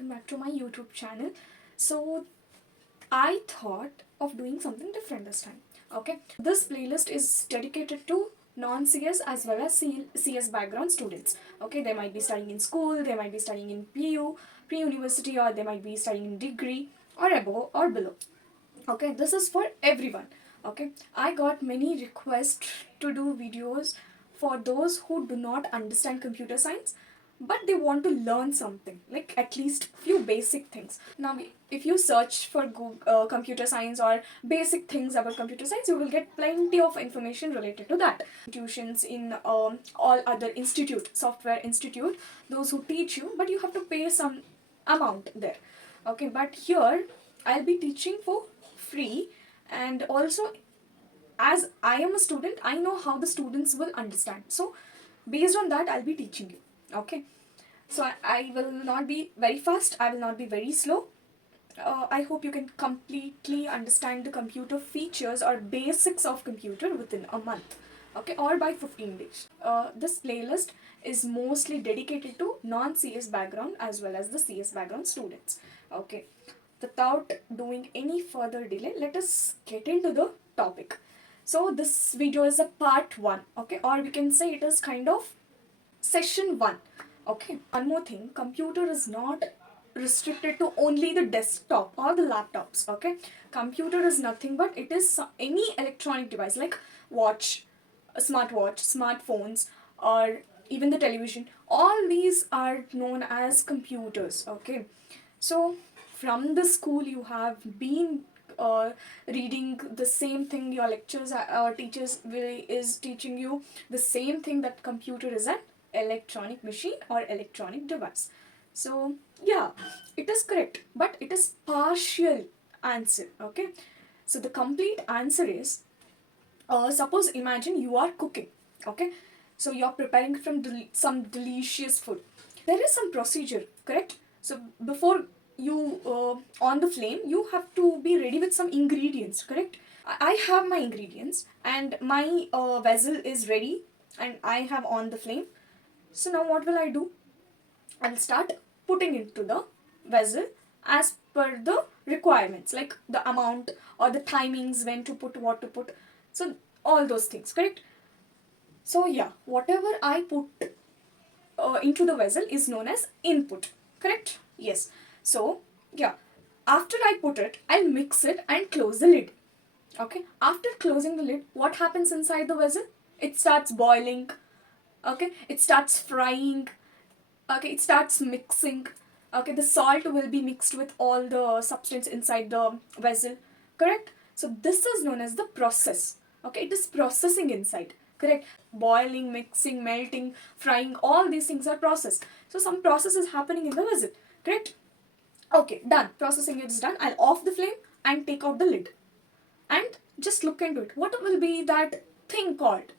welcome back to my YouTube channel. So I thought of doing something different this time. Okay, this playlist is dedicated to non-CS as well as CS background students. Okay, they might be studying in school, they might be studying in PU, pre-university, or they might be studying in degree or above or below. Okay, this is for everyone. Okay, I got many requests to do videos for those who do not understand computer science but they want to learn something, like at least few basic things. Now if you search for Google, computer science or basic things about computer science, you will get plenty of information related to that. Institutions in all other software institute, those who teach you, but you have to pay some amount there. Okay, but here I'll be teaching for free, and also as I am a student, I know how the students will understand. So based on that, I'll be teaching you. Okay, so I will not be very fast, I will not be very slow. I hope you can completely understand the computer features or basics of computer within a month, okay, or by 15 days. This playlist is mostly dedicated to non-CS background as well as the CS background students. Okay, without doing any further delay, let us get into the topic. So this video is a part 1, okay, or we can say it is kind of session 1. Okay, one more thing, computer is not restricted to only the desktop or the laptops. Okay, computer is nothing but it is any electronic device like watch, a smartwatch, smartphones, or even the television. All these are known as computers. Okay, so from the school you have been reading the same thing, your lectures teachers is teaching you the same thing, that computer is an electronic machine or electronic device. So yeah, it is correct, but it is partial answer. Okay, so the complete answer is, suppose imagine you are cooking. Okay, so you're preparing from some delicious food. There is some procedure, correct? So before you on the flame, you have to be ready with some ingredients, correct? I have my ingredients and my vessel is ready and I have on the flame. So now what will I do? I'll start putting into the vessel as per the requirements, like the amount or the timings, when to put, what to put. So all those things, correct? So yeah, whatever I put into the vessel is known as input, correct? Yes. So yeah, after I put it, I'll mix it and close the lid. Okay, after closing the lid, what happens inside the vessel? It starts boiling. Okay, it starts frying. Okay, it starts mixing. Okay, the salt will be mixed with all the substance inside the vessel, correct? So this is known as the process. Okay, it is processing inside, correct? Boiling, mixing, melting, frying, all these things are process. So some process is happening in the vessel, correct? Okay, done, processing is done. I'll off the flame and take out the lid and just look into it. What will be that thing called?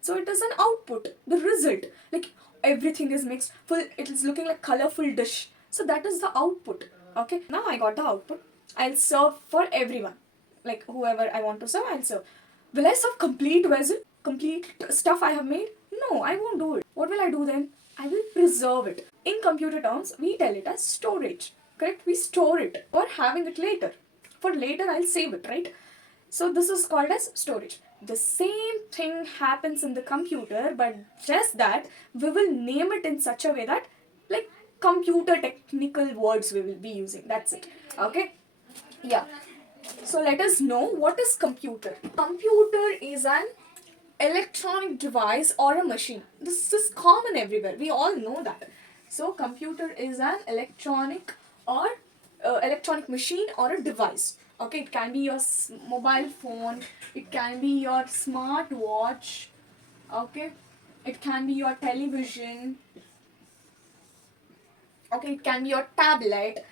So it is an output, the result. Like everything is mixed, full, it is looking like colorful dish. So that is the output. Okay, now I got the output. I'll serve for everyone. Like whoever I want to serve, I'll serve. Will I serve complete vessel? Complete stuff I have made? No, I won't do it. What will I do then? I will preserve it. In computer terms, we tell it as storage. Correct? We store it for having it later. For later, I'll save it, right? So this is called as storage. The same thing happens in the computer, but just that we will name it in such a way that, like, computer technical words we will be using. That's it. Okay? Yeah. So let us know what is computer. Computer is an electronic device or a machine. This is common everywhere. We all know that. So computer is an electronic or electronic machine or a device. Okay, it can be your mobile phone, it can be your smart watch, okay, it can be your television, okay, it can be your tablet,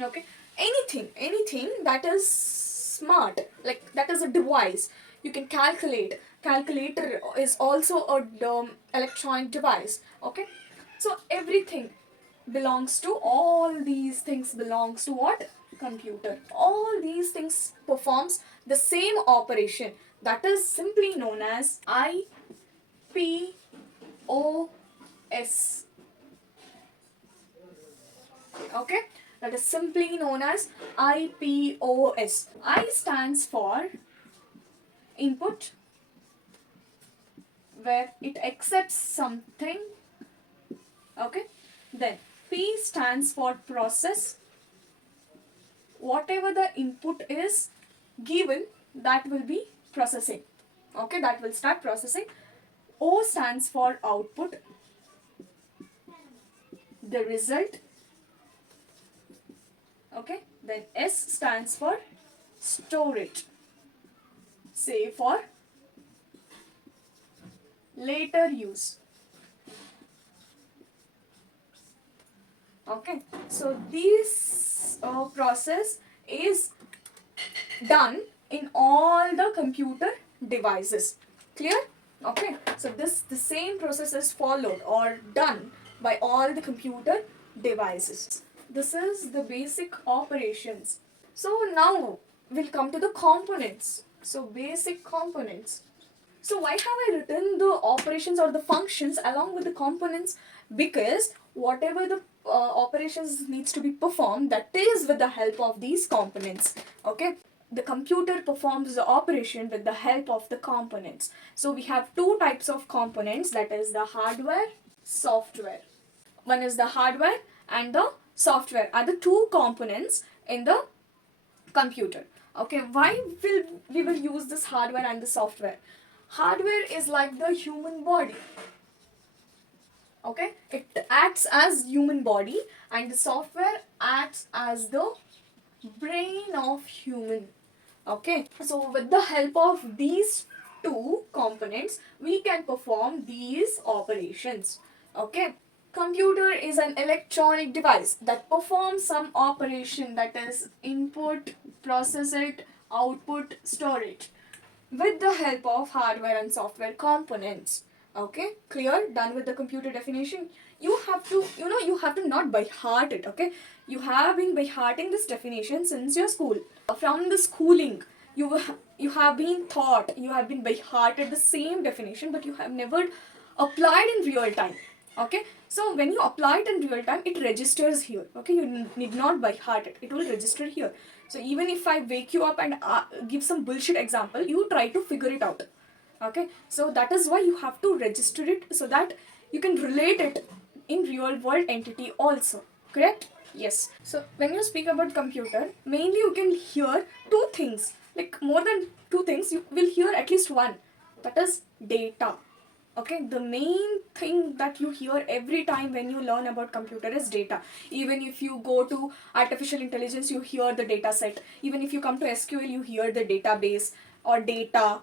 okay, anything that is smart, like that is a device. You can calculate. Calculator is also a electronic device. Okay, so everything belongs to, all these things belongs to what? Computer. All these things performs the same operation, that is simply known as IPOS. Okay, that is simply known as IPOS. I stands for input, where it accepts something. Okay, then P stands for process. Whatever the input is given, that will be processing. Okay, that will start processing. O stands for output, the result. Okay, then S stands for storage, say for later use. Okay, so this process is done in all the computer devices. Clear? Okay, so the same process is followed or done by all the computer devices. This is the basic operations. So now we'll come to the components. So basic components. So why have I written the operations or the functions along with the components? Because whatever the operations needs to be performed, that is with the help of these components. Okay, the computer performs the operation with the help of the components. So we have two types of components, that is the hardware, software. One is the hardware and the software are the two components in the computer. Okay, why will we will use this hardware and the software? Hardware is like the human body. Okay, it acts as human body, and the software acts as the brain of human. Okay, so with the help of these two components, we can perform these operations. Okay, computer is an electronic device that performs some operation, that is input, process it, output, storage, with the help of hardware and software components. Okay, clear? Done with the computer definition. You have to, you have to not by heart it. Okay, you have been by hearting this definition since your school. From the schooling, you have been taught, you have been by hearted the same definition, but you have never applied in real time. Okay, so when you apply it in real time, it registers here. Okay, you need not by heart it, it will register here. So even if I wake you up and give some bullshit example, you try to figure it out. Okay, so that is why you have to register it, so that you can relate it in real world entity also. Correct? Yes. So when you speak about computer, mainly you can hear two things, like more than two things, you will hear at least one, that is data. Okay, the main thing that you hear every time when you learn about computer is data. Even if you go to artificial intelligence, you hear the data set. Even if you come to SQL, you hear the database or data.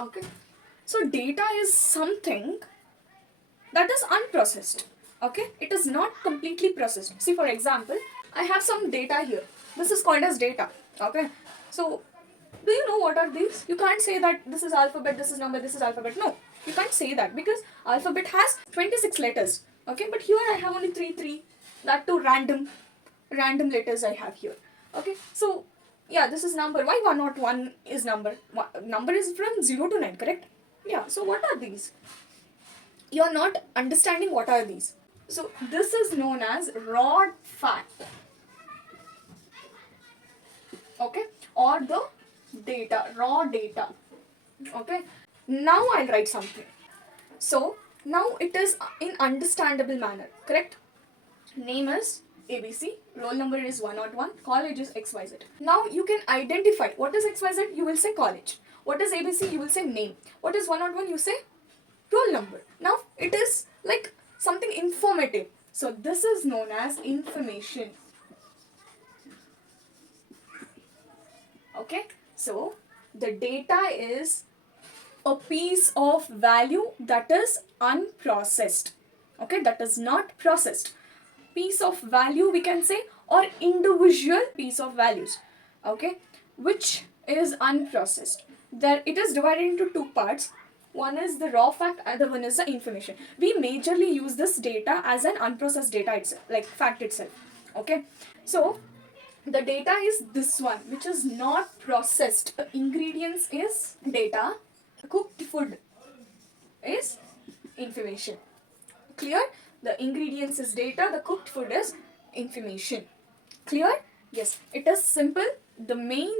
Okay, so data is something that is unprocessed. Okay, it is not completely processed. See, for example, I have some data here. This is called as data. Okay, so do you know what are these? You can't say that this is alphabet, this is number, this is alphabet. No, you can't say that, because alphabet has 26 letters. Okay, but here I have only 3. That too random letters I have here. Okay, so yeah, this is number. Why 101 is number? Number is from 0 to 9, correct? Yeah, so what are these? You are not understanding what are these. So this is known as raw fact. Okay, or the data, raw data. Okay, now I'll write something. So now it is in understandable manner, correct? Name is ABC, roll number is 101, college is XYZ. Now you can identify what is XYZ, you will say college. What is ABC, you will say name. What is 101, you say roll number. Now it is like something informative. So this is known as information. Okay, so the data is a piece of value that is unprocessed. Okay, that is not processed. Piece of value we can say, or individual piece of values. Okay, which is unprocessed. There it is divided into two parts. One is the raw fact, other one is the information. We majorly use this data as an unprocessed data itself, like fact itself. Okay, so the data is this one, which is not processed. The ingredients is data, cooked food is information. Clear? The ingredients is data, the cooked food is information. Clear? Yes, it is simple. The main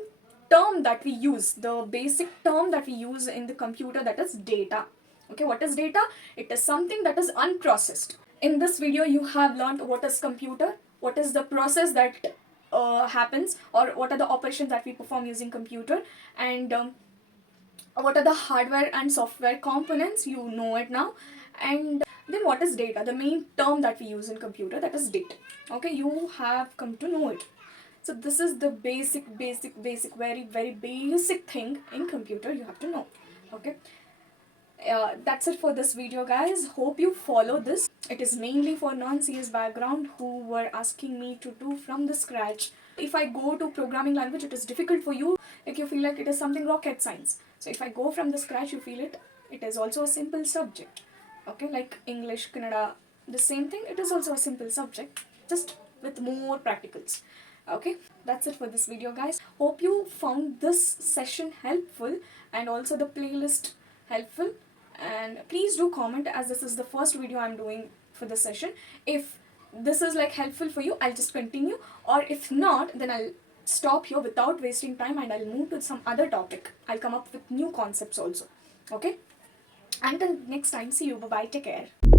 term that we use, the basic term that we use in the computer, that is data. Okay, what is data? It is something that is unprocessed. In this video, you have learned what is computer, what is the process that happens, or what are the operations that we perform using computer, and what are the hardware and software components. You know it now. And then what is data? The main term that we use in computer, that is data. Okay, you have come to know it. So this is the basic, very basic thing in computer you have to know. Okay, that's it for this video, guys. Hope you follow this. It is mainly for non-CS background who were asking me to do from the scratch. If I go to programming language, it is difficult for you, like you feel like it is something rocket science. So if I go from the scratch, you feel it is also a simple subject. Okay, like English, Kannada, the same thing. It is also a simple subject, just with more practicals. Okay, that's it for this video, guys. Hope you found this session helpful and also the playlist helpful. And please do comment, as this is the first video I'm doing for this session. If this is like helpful for you, I'll just continue, or if not, then I'll stop here without wasting time and I'll move to some other topic. I'll come up with new concepts also. Okay, until next time, see you. Bye bye, take care.